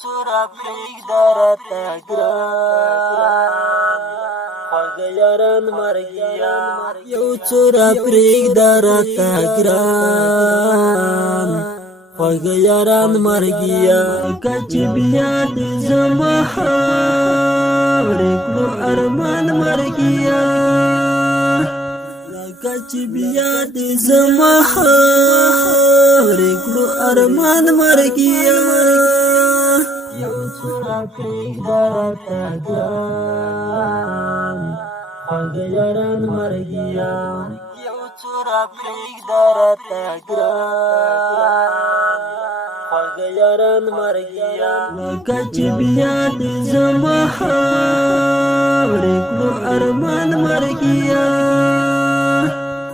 چورا پریږده راته ګران خواږه یاران مرګیا یو چورا پریږده راته ګران خواږه یاران مرګیا کچ بیا دې زما کړو ارمان مرګیا کچ بیا دې زما کړو ارمان مرګیا یو چورا پریږده راته ګران خواږه یاران مرګیا یو چورا پریږده راته ګران خواږه یاران مرګیا لکه چې بیا دې زما کړو ارمان مرګیا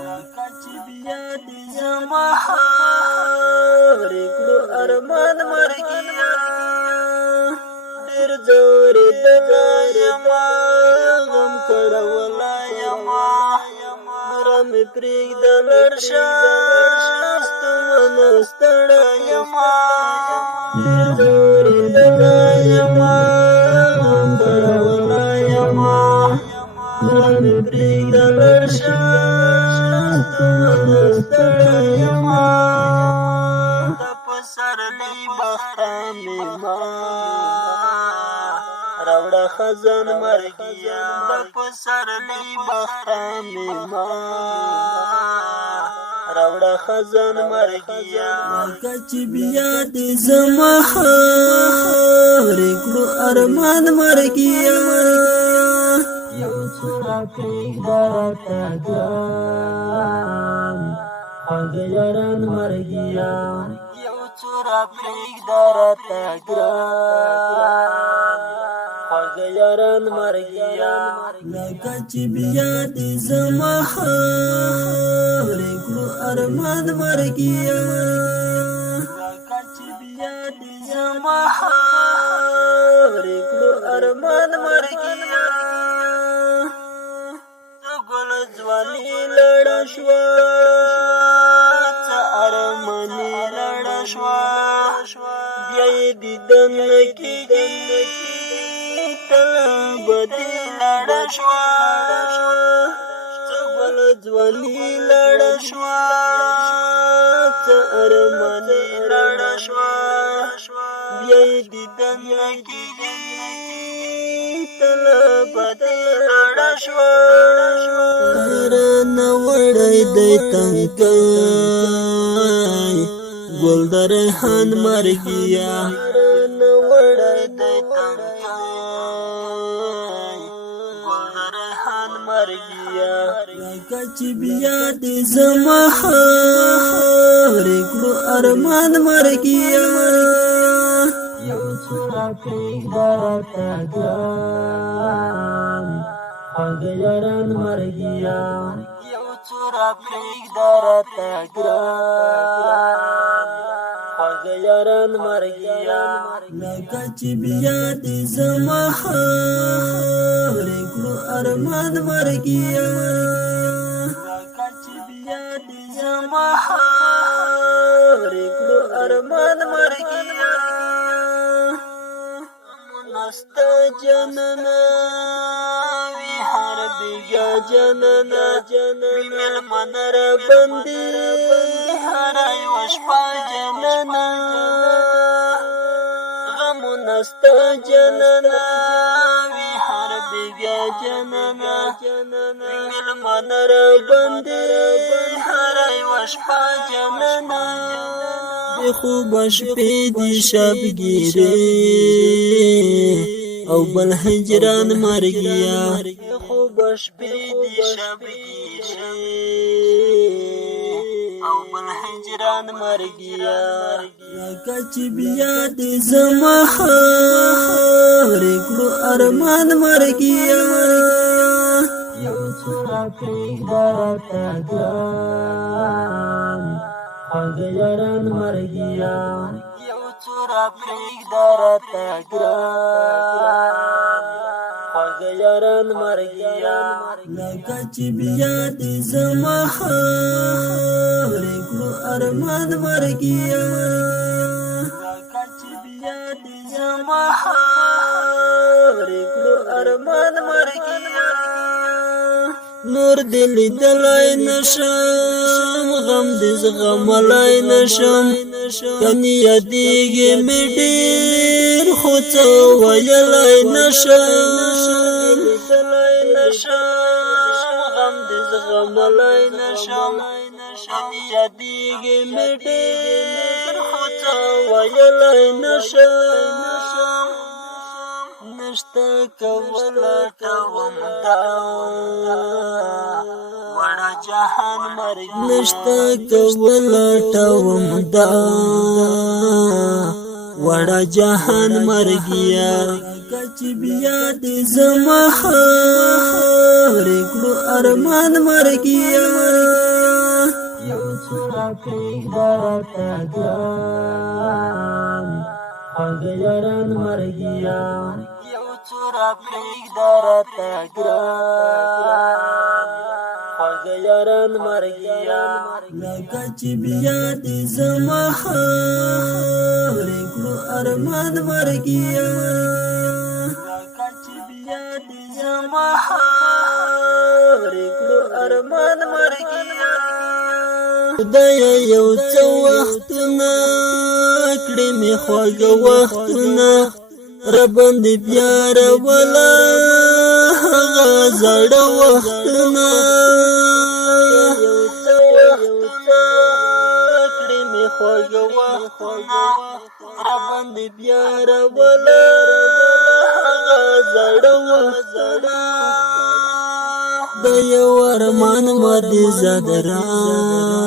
لکه چې بیا دې زما کړو ارمان مرګیا ډېر زورې دغه یما غم کړولی یما نوره مې پرېږده لاړ شه ستومانه ستړی یما ډېر زورې دغه یما غم کړولی یما نوره مې پرېږده لاړ شه ستومانه ستړی یما د پسرلی بخرامې ما راوړه خزان مرګیا د پسرلی بخرامې ما راوړه خزان مرګیا لکه چې بیا دې زما کړو ارمان مرګیا یو چورا پریږده راته ګران خواږه یاران مرګیا یو چورا پریږده راته ګران خواږه یاران مرګیا لکه چې بیا دې زما کړو ارمان مرګیا لکه چې بیا دې زما کړو ارمان مرګیا د ګل ځواني لړه شوه څه ارماني لړه شوه بیا یې دیدن نه کېږي تل به دې لړه شوه څه ګل ځواني لړه شوه څه ارماني لړه شوه بیا یې دیدن نه کېږي تل به دې لړه شوه نه وړی دی تنګی ګل د ریحان مرګیا نه وړی دی تنګی ګل د ریحان مرګیا لکه چې بیا دې زما کړو ارمان مرګیا یو چورا پریږده راته ګران خواږه یاران مرګیا یو چورا پریږده راته ګران خواږه یاران مرګیا لکه چې بیا دې زما کړو ارمان مرګیا لکه چې بیا دې زما کړو ارمان مرګیا منستا جننا هر بیگا جننا میلمن را بندی هر یوشپا جننا غمونستا جننا وی هر بیگا جننا میلمن را بندی هر یوشپا جننا دی خوب شپې دی شبګیری او بل هجران مرګیا خوب شپې دی شبګیری او بل هجران مرګیا لکه چې بیا دې زما کړو ارمان مرګیا یو چورا پریږده راته ګران خواږه یاران مرګیا یو چورا پریږده راته ګران خواږه یاران مرګیا لکه چې بیا دې زما کړو ارمان مرګیا لکه چې بیا دې زما خاورې کړو ارمان مرګیا نور دې لیدلای نشم غم دې زغملای نشم کني یادېږي مې ډېر خو څه ویلای نشم لیدلای نشم غم دې زغملای نشم کني یادېږي مې ډېر خو څه ویلای نشم نشتا کولا کوم دا وړا جهان مرګ نشتا کولا کوم دا وړا جهان مرګیا کچ بیا دې زما خاورې کړو ارمان مرګیا یو څوړه پرېږده راته ګران خواږه یاران مرګیا چورا پرېږده راته ګران خواږه یاران مرګیا لکه چې بیا دې زما خاورې کړو ارمان مرګیا لکه چې بیا دې زما خاورې کړو ارمان مرګیا خدایه یو څه وختونه کړې مې خواږه وختونه رباندې بیا راوله هغه زړه وختونه یو څه وختونه کړې مې خواږه وختونه رباندې بیا راوله هغه زړه وختونه د یو ارمان مدې زادران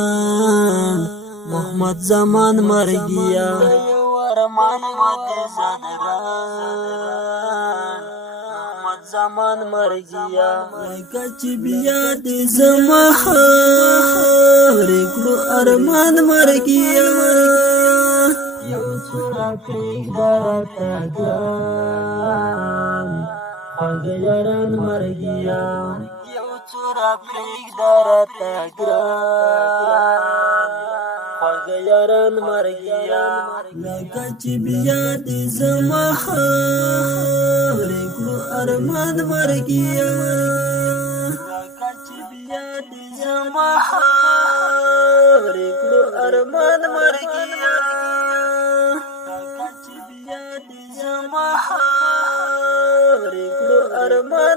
محمد زمان مرګیا ارمان مدې زادران محمد زمان مرګیا لکه چې بیا دې زما خاورې کړو ارمان مرګیا یو څوړه پرېږده راته ګران خواږه یاران مرګیا یو څوړه پرېږده راته ګران خواږه یاران مرګیا لکه چې بیا دې زما خاورې کړو ارمان مرګیا لکه چې بیا دې زما خاورې کړو ارمان مرګیا لکه چې بیا دې زما خاورې کړو ارمان